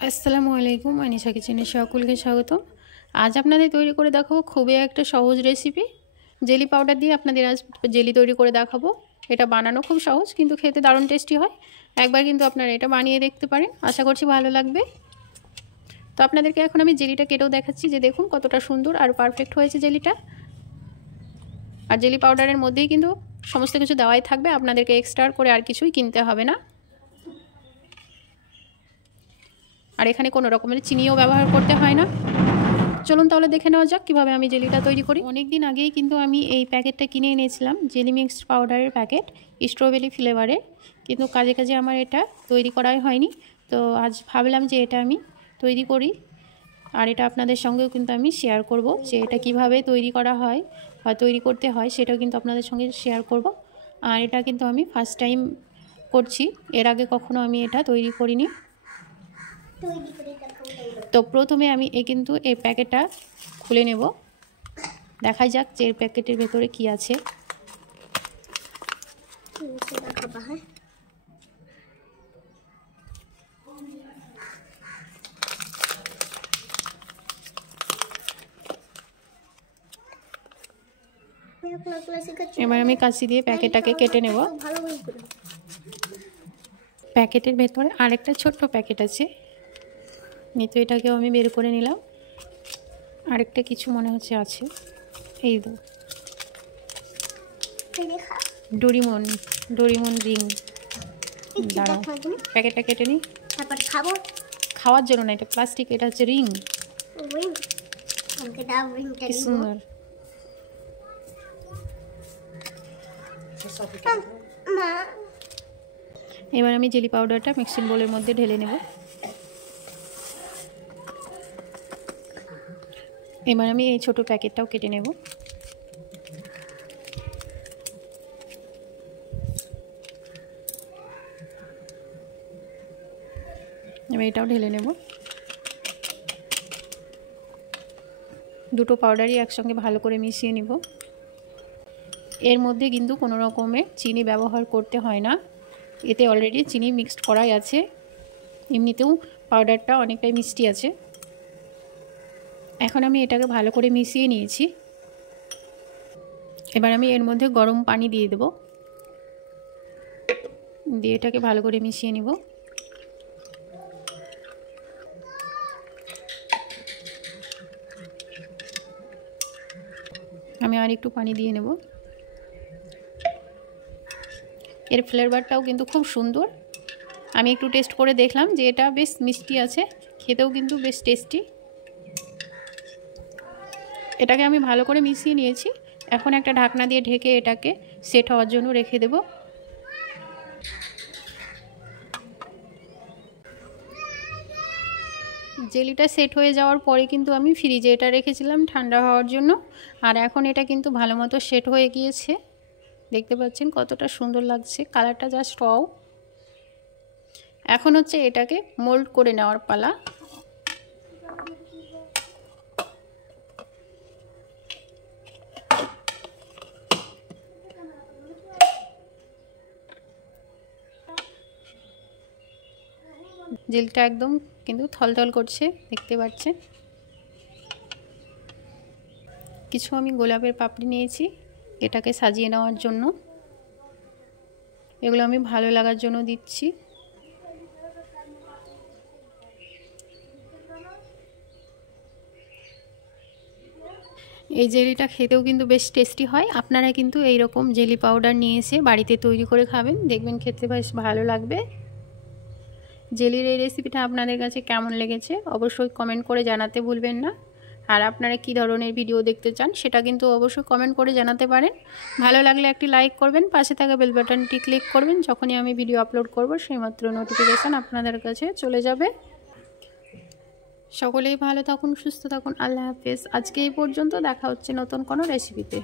আসসালামু আলাইকুম, আনিশা কিচেনে সকলকে স্বাগতম। আজ আপনাদের তৈরি করে দেখাবো খুবই একটা সহজ রেসিপি। জেলি পাউডার দিয়ে আপনাদের আজ জেলি তৈরি করে দেখাবো। এটা বানানো খুব সহজ, কিন্তু খেতে দারুণ টেস্টি হয়। একবার কিন্তু আপনারা এটা বানিয়ে দেখতে পারেন, আশা করছি ভালো লাগবে। তো আপনাদেরকে এখন আমি জেলিটা কেটেও দেখাচ্ছি, যে দেখুন কতটা সুন্দর আর পারফেক্ট হয়েছে জেলিটা। আর জেলি পাউডারের মধ্যেই কিন্তু সমস্ত কিছু দেওয়াই থাকবে, আপনাদেরকে এক্সট্রা করে আর কিছুই কিনতে হবে না। আর এখানে কোনো রকমের চিনিও ব্যবহার করতে হয় না। চলুন তাহলে দেখে নেওয়া যাক কীভাবে আমি জেলিটা তৈরি করি। অনেক দিন আগেই কিন্তু আমি এই প্যাকেটটা কিনে এনেছিলাম, জেলি মিক্সড পাউডারের প্যাকেট, স্ট্রবেরি ফ্লেভারের। কিন্তু কাজে কাজে আমার এটা তৈরি করাই হয়নি। তো আজ ভাবলাম যে এটা আমি তৈরি করি, আর এটা আপনাদের সঙ্গেও কিন্তু আমি শেয়ার করব, যে এটা কিভাবে তৈরি করা হয় বা তৈরি করতে হয় সেটাও কিন্তু আপনাদের সঙ্গে শেয়ার করব। আর এটা কিন্তু আমি ফার্স্ট টাইম করছি, এর আগে কখনো আমি এটা তৈরি করিনি। তো প্রথমে আমি কিন্তু এই প্যাকেটটা খুলে নেব, দেখা যাক যে এর প্যাকেটের ভেতরে কি আছে। এবার আমি কাঁচি দিয়ে প্যাকেটটাকে কেটে নেব। প্যাকেটের ভেতরে আরেকটা ছোট্ট প্যাকেট আছে, তো এটাকেও আমি বের করে নিলাম। আরেকটা কিছু মনে হচ্ছে আছে, এই তো ডোরিমন রিং। দাঁড়াও, প্যাকেটটা কেটে নিই, তারপর খাবো। খাওয়ার জন্য না, এটা প্লাস্টিক, এটা হচ্ছে রিং। কি সুন্দর। এবার আমি জেলি পাউডারটা মিক্সিং বোলের মধ্যে ঢেলে নেব। এবার আমি এই ছোট প্যাকেটটাও কেটে নেব। এবার এটাও ঢেলে নেব। দুটো পাউডারই একসঙ্গে ভালো করে মিশিয়ে নিব। এর মধ্যে কিন্তু কোনো রকমের চিনি ব্যবহার করতে হয় না, এতে অলরেডি চিনি মিক্সড করাই আছে। এমনিতেও পাউডারটা অনেকটাই মিষ্টি আছে। এখন আমি এটাকে ভালো করে মিশিয়ে নিয়েছি। এবার আমি এর মধ্যে গরম পানি দিয়ে দেব, দিয়ে এটাকে ভালো করে মিশিয়ে নিব। আমি আর একটু পানি দিয়ে নেব। এর ফ্লেভারটাও কিন্তু খুব সুন্দর। আমি একটু টেস্ট করে দেখলাম যে এটা বেশ মিষ্টি আছে, খেতেও কিন্তু বেশ টেস্টি। এটাকে আমি ভালো করে মিশিয়ে নিয়েছি। এখন একটা ঢাকনা দিয়ে ঢেকে এটাকে সেট হওয়ার জন্য রেখে দেব। জেলিটা সেট হয়ে যাওয়ার পরে কিন্তু আমি ফ্রিজে এটা রেখেছিলাম ঠান্ডা হওয়ার জন্য। আর এখন এটা কিন্তু ভালো মতো সেট হয়ে গিয়েছে, দেখতে পাচ্ছেন কতটা সুন্দর লাগছে, কালারটা জাস্ট ওয়াও। এখন হচ্ছে এটাকে মোল্ড করে নেওয়ার পালা। জেলটা একদম কিন্তু থলথল করছে, দেখতে পাচ্ছেন। কিছু আমি গোলাপের পাপড়ি নিয়েছি এটাকে সাজিয়ে নেওয়ার জন্য, এগুলো আমি ভালো লাগার জন্য দিচ্ছি। এই জেলিটা খেতেও কিন্তু বেশ টেস্টি হয়। আপনারা কিন্তু এই রকম জেলি পাউডার নিয়ে এসে বাড়িতে তৈরি করে খাবেন, দেখবেন খেতে বেশ ভালো লাগবে। জেলির এই রেসিপিটা আপনাদের কাছে কেমন লেগেছে অবশ্যই কমেন্ট করে জানাতে ভুলবেন না। আর আপনারা কী ধরনের ভিডিও দেখতে চান সেটা কিন্তু অবশ্যই কমেন্ট করে জানাতে পারেন। ভালো লাগলে একটি লাইক করবেন, পাশে থাকা বেল বাটনটি ক্লিক করবেন, যখনই আমি ভিডিও আপলোড করব সেইমাত্র নোটিফিকেশান আপনাদের কাছে চলে যাবে। সকলেই ভালো থাকুন, সুস্থ থাকুন, আল্লাহ হাফেজ। আজকে এই পর্যন্ত, দেখা হচ্ছে নতুন কোনো রেসিপিতে।